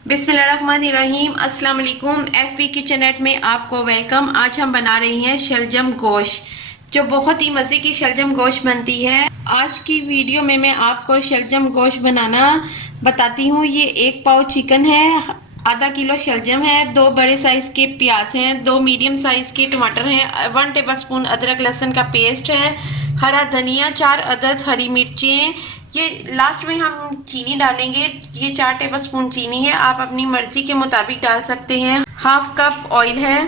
बिस्मिल्लाहिर्रहमानिर्रहीम। अस्सलाम वालेकुम। एफबी किचनेट में आपको वेलकम। आज हम बना रही हैं शलजम गोश्त, जो बहुत ही मज़े की शलजम गोश्त बनती है। आज की वीडियो में मैं आपको शलजम गोश्त बनाना बताती हूँ। ये 1 पाव चिकन है, आधा किलो शलजम है, 2 बड़े साइज़ के प्याज हैं, 2 मीडियम साइज़ के टमाटर हैं, 1 टेबलस्पून अदरक लहसुन का पेस्ट है, हरा धनिया, 4 अदद हरी मिर्चें। ये लास्ट में हम चीनी डालेंगे। ये 4 टेबलस्पून चीनी है, आप अपनी मर्जी के मुताबिक डाल सकते हैं। हाफ कप ऑयल है,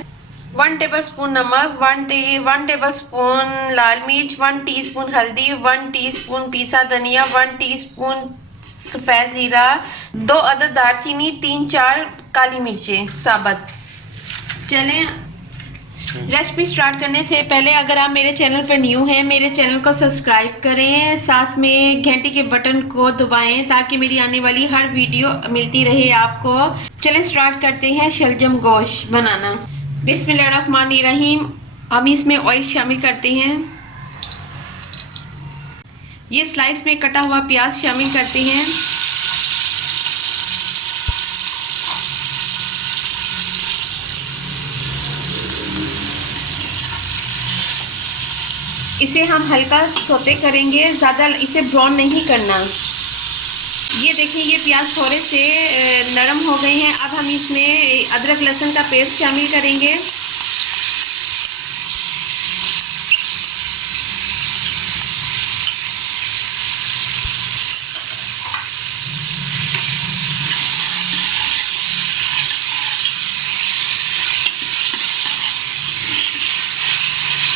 1 टेबलस्पून नमक, 1 टेबलस्पून लाल मिर्च, 1 टीस्पून हल्दी, 1 टीस्पून पिसा धनिया, 1 टीस्पून सफ़ेद ज़ीरा, 2 अदद दालचीनी, 3-4 काली मिर्चें साबुत। चलें रेसिपी स्टार्ट करने से पहले अगर आप मेरे चैनल पर न्यू हैं, मेरे चैनल को सब्सक्राइब करें, साथ में घंटी के बटन को दबाएं ताकि मेरी आने वाली हर वीडियो मिलती रहे आपको। चलें स्टार्ट करते हैं शलजम गोश्त बनाना। बिस्मिल्लाहिर्रहमानिर्रहीम। हम इसमें ऑयल शामिल करते हैं। ये स्लाइस में कटा हुआ प्याज शामिल करते हैं। इसे हम हल्का सौते करेंगे, ज़्यादा इसे ब्राउन नहीं करना। ये देखिए, ये प्याज थोड़े से नरम हो गए हैं। अब हम इसमें अदरक लहसुन का पेस्ट शामिल करेंगे।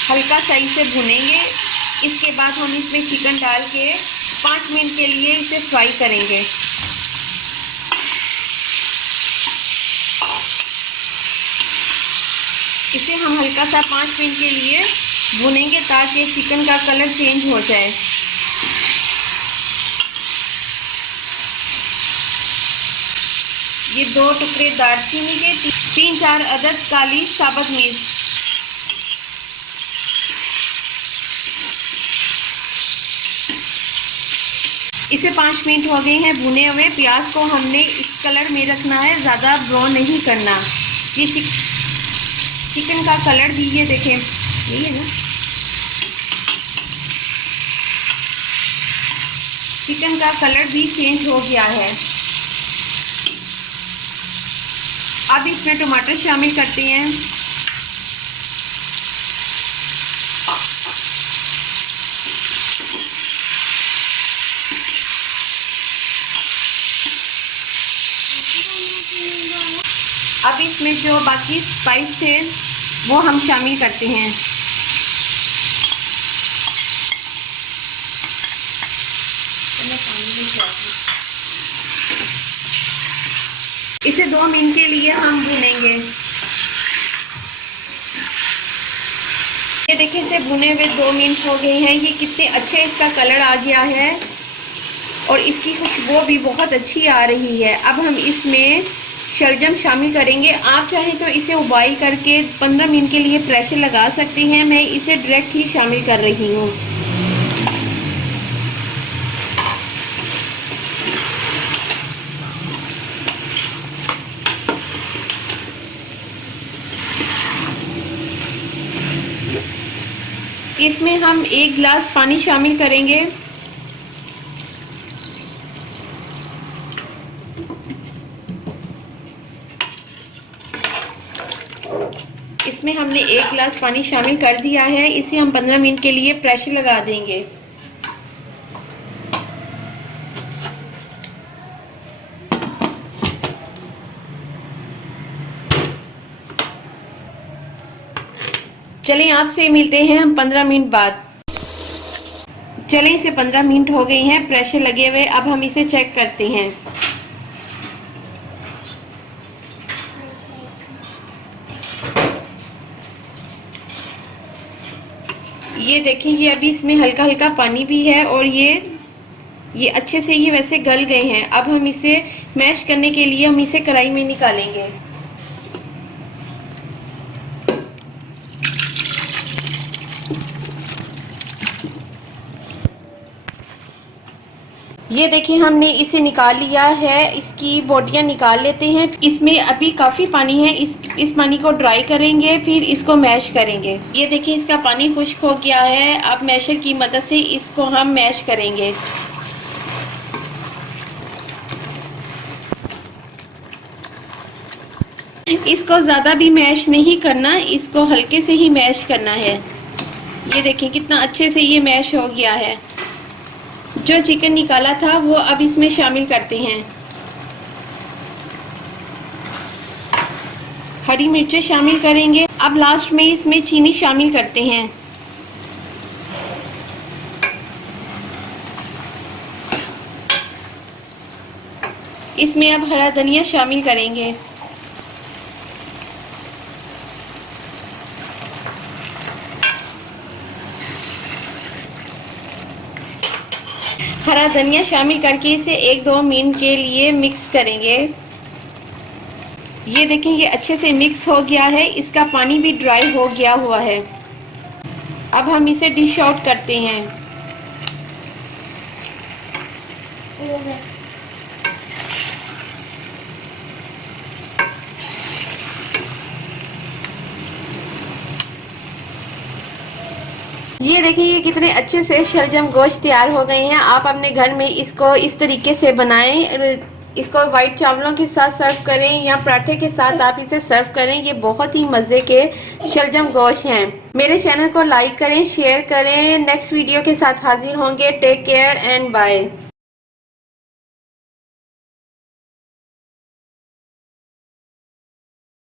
हल्का सही से भुनेंगे। इसके बाद हम इसमें चिकन डाल के 5 मिनट के लिए इसे फ्राई करेंगे। इसे हम हल्का सा 5 मिनट के लिए भुनेंगे ताकि चिकन का कलर चेंज हो जाए। ये 2 टुकड़े दालचीनी के, 3-4 अदद काली साबुत मिर्च। इसे 5 मिनट हो गए हैं भुने हुए। प्याज को हमने इस कलर में रखना है, ज़्यादा ब्राउन नहीं करना। ये चिकन का कलर भी ये देखें, यही है ना, चिकन का कलर भी चेंज हो गया है। अब इसमें टमाटर शामिल करते हैं। अब इसमें जो बाकी स्पाइस थे वो हम शामिल करते हैं। इसे 2 मिनट के लिए हम भूनेंगे। ये देखिए, इसे भुने हुए 2 मिनट हो गए हैं। ये कितने अच्छे इसका कलर आ गया है और इसकी खुशबू भी बहुत अच्छी आ रही है। अब हम इसमें शलजम शामिल करेंगे। आप चाहें तो इसे उबाल करके 15 मिनट के लिए प्रेशर लगा सकते हैं। मैं इसे डायरेक्ट ही शामिल कर रही हूँ। इसमें हम 1 गिलास पानी शामिल करेंगे। इसमें हमने 1 गिलास पानी शामिल कर दिया है। इसे हम 15 मिनट के लिए प्रेशर लगा देंगे। चलें, आपसे मिलते हैं हम 15 मिनट बाद। चलें, इसे 15 मिनट हो गए हैं प्रेशर लगे हुए। अब हम इसे चेक करते हैं। ये देखें, ये अभी इसमें हल्का हल्का पानी भी है और ये अच्छे से ये वैसे गल गए हैं। अब हम इसे मैश करने के लिए हम इसे कढ़ाई में निकालेंगे। ये देखिए हमने इसे निकाल लिया है, इसकी बोटियां निकाल लेते हैं। इसमें अभी काफ़ी पानी है, इस पानी को ड्राई करेंगे, फिर इसको मैश करेंगे। ये देखिए इसका पानी खुश्क हो गया है। अब मैशर की मदद से इसको हम मैश करेंगे। इसको ज़्यादा भी मैश नहीं करना, इसको हल्के से ही मैश करना है। ये देखिए कितना अच्छे से ये मैश हो गया है। जो चिकन निकाला था वो अब इसमें शामिल करते हैं। हरी मिर्चें शामिल करेंगे। अब लास्ट में इसमें चीनी शामिल करते हैं। इसमें अब हरा धनिया शामिल करेंगे। हरा धनिया शामिल करके इसे 1-2 मिनट के लिए मिक्स करेंगे। ये देखें ये अच्छे से मिक्स हो गया है, इसका पानी भी ड्राई हो गया हुआ है। अब हम इसे डिश आउट करते हैं। ये देखिए ये कितने अच्छे से शलजम गोश्त तैयार हो गए हैं। आप अपने घर में इसको इस तरीके से बनाएं। इसको वाइट चावलों के साथ सर्व करें या पराठे के साथ आप इसे सर्व करें। ये बहुत ही मज़े के शलजम गोश्त हैं। मेरे चैनल को लाइक करें, शेयर करें। नेक्स्ट वीडियो के साथ हाजिर होंगे। Take care and bye.